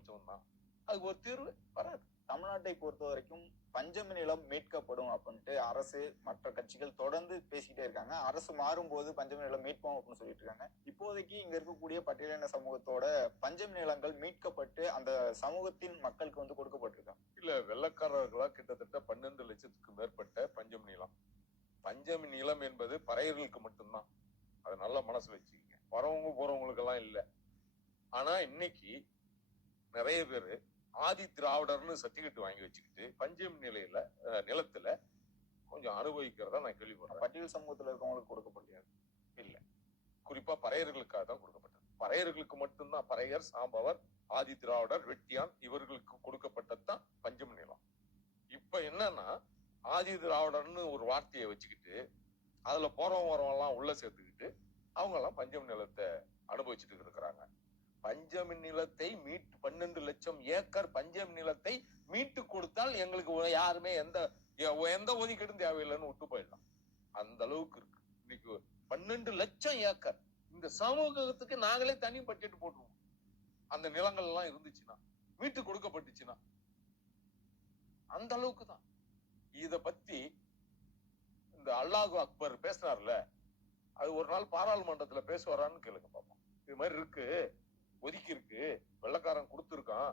குறைஞ்சபட்சம் தான் அதுக்கு ஒரு தீர்வு வராது. தமிழ்நாட்டை பொறுத்த வரைக்கும் பஞ்சமி நிலம் மீட்கப்படும் அப்படின்ட்டு அரசு மற்ற கட்சிகள் தொடர்ந்து பேசிக்கிட்டே இருக்காங்க. அரசு மாறும்போது பஞ்சமி நிலம் மீட்போம் அப்படின்னு சொல்லிட்டு இருக்காங்க. இப்போதைக்கு இங்க இருக்கக்கூடிய பட்டியலின சமூகத்தோட பஞ்சமி நிலங்கள் மீட்கப்பட்டு அந்த சமூகத்தின் மக்களுக்கு வந்து கொடுக்கப்பட்டிருக்காங்க இல்ல வெள்ளக்காரர்களா கிட்டத்தட்ட பன்னெண்டு லட்சத்துக்கு மேற்பட்ட பஞ்சமி நிலம். பஞ்சமி நிலம் என்பது பறையர்களுக்கு மட்டும்தான். அதை நல்லா மனசுல வச்சுக்கோங்க. வரவங்க போறவங்களுக்கு எல்லாம் இல்ல. ஆனா இன்னைக்கு நிறைய பேரு ஆதி திராவிடர்னு சர்டிபிகேட் வாங்கி வச்சுக்கிட்டு பஞ்சமி நிலையில நிலத்துல கொஞ்சம் அனுபவிக்கிறதா நான் கேள்விப்படுறேன். பட்டியல் சமூகத்துல இருக்கவங்களுக்கு கொடுக்கப்பட்டிருக்கு குறிப்பா பறையர்களுக்காக தான் கொடுக்கப்பட்டது. பறையர்களுக்கு மட்டும்தான் பறையர் சாம்பவர் ஆதி திராவிடர் வெட்டியான் இவர்களுக்கு கொடுக்கப்பட்டதுதான் பஞ்சமி நிலம். இப்ப என்னன்னா ஆதி திராவிடர்னு ஒரு வார்த்தையை வச்சுக்கிட்டு அதுல போறவங்க வரவங்க எல்லாம் உள்ள சேர்த்துக்கிட்டு அவங்க எல்லாம் பஞ்சமி நிலத்தை அனுபவிச்சுட்டு இருக்கிறாங்க. பஞ்சமி நிலத்தை லட்சம் ஏக்கர் பஞ்சம் நிலத்தை மீட்டு கொடுத்தால் எங்களுக்கு யாருமே எந்த எந்த ஒதுக்கீடும் தேவையில்லைன்னு விட்டு போயிடலாம். அந்த அளவுக்கு இருக்கு. இன்னைக்கு பன்னெண்டு லட்சம் ஏக்கர். இந்த சமூகத்துக்கு நாங்களே தனி பட்ஜெட் போட்டுருவோம். அந்த நிலங்கள் எல்லாம் இருந்துச்சுன்னா மீட்டு கொடுக்கப்பட்டுச்சுன்னா அந்த அளவுக்கு தான். இத பத்தி இந்த அல்லாஹு அக்பர் பேசினார்ல அது ஒரு நாள் பாராளுமன்றத்துல பேசுவாரான்னு கேளுங்க பாப்போம். இது மாதிரி இருக்கு. ஒதுக்கி இருக்கு வெள்ளக்காரன் கொடுத்துருக்கான்.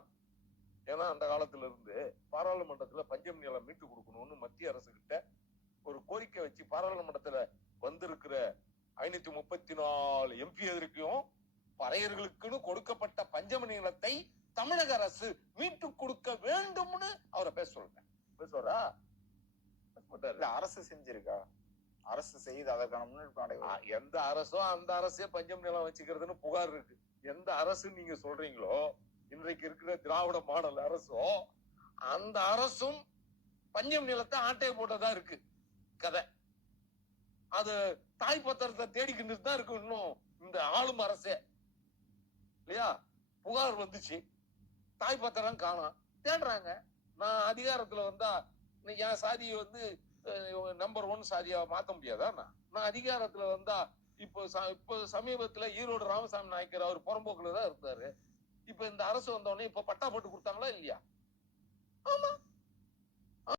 ஏன்னா அந்த காலத்துல இருந்து பாராளுமன்றத்துல பஞ்சம் நிலம் மீட்டு கொடுக்கணும்னு மத்திய அரசு கிட்ட ஒரு கோரிக்கை வச்சு பாராளுமன்றத்துல வந்திருக்கிற ஐநூத்தி முப்பத்தி நாலு எம்பி எதிர்க்கும் பறையர்களுக்குன்னு கொடுக்கப்பட்ட பஞ்சம நிலத்தை தமிழக அரசு மீட்டு கொடுக்க வேண்டும்னு அவரை பேச சொல்றேன். பேசுவாரா அரசு செஞ்சிருக்கா? அரசு செய்து அதற்கான முன்னெடுப்பு ஆ, அடைவது எந்த அரசோ அந்த அரசே பஞ்சம் நிலம் வச்சுக்கிறதுன்னு புகார் இருக்கு. எந்த அரசு நீங்க சொல்றீங்களோ இன்றைக்கு இருக்கிற திராவிட மாடல் அரசோ அந்த அரசும் பஞ்சம் நிலத்தை ஆட்டையை போட்டதா இருக்கு. கதை. அது தாய் பத்திரத்தை தேடிக்கிட்டு தான் இருக்கு இன்னும் இந்த ஆளும் அரசே. இல்லையா? புகார் வந்துச்சு. தாய் பத்திரம் காணோம். தேடுறாங்க. நான் அதிகாரத்துல வந்தா என் சாதியை வந்து நம்பர் ஒன் சாதியா மாத்த முடியாதா? நான் அதிகாரத்துல வந்தா இப்போ ச- இப்போ சமீபத்துல ஈரோடு ராமசாமி நாயக்கர் அவர் புறம்போக்குல தான் இருந்தாரு. இப்ப இந்த அரசு வந்த உடனே இப்ப பட்டா போட்டு கொடுத்தாங்களா இல்லையா? ஆமா.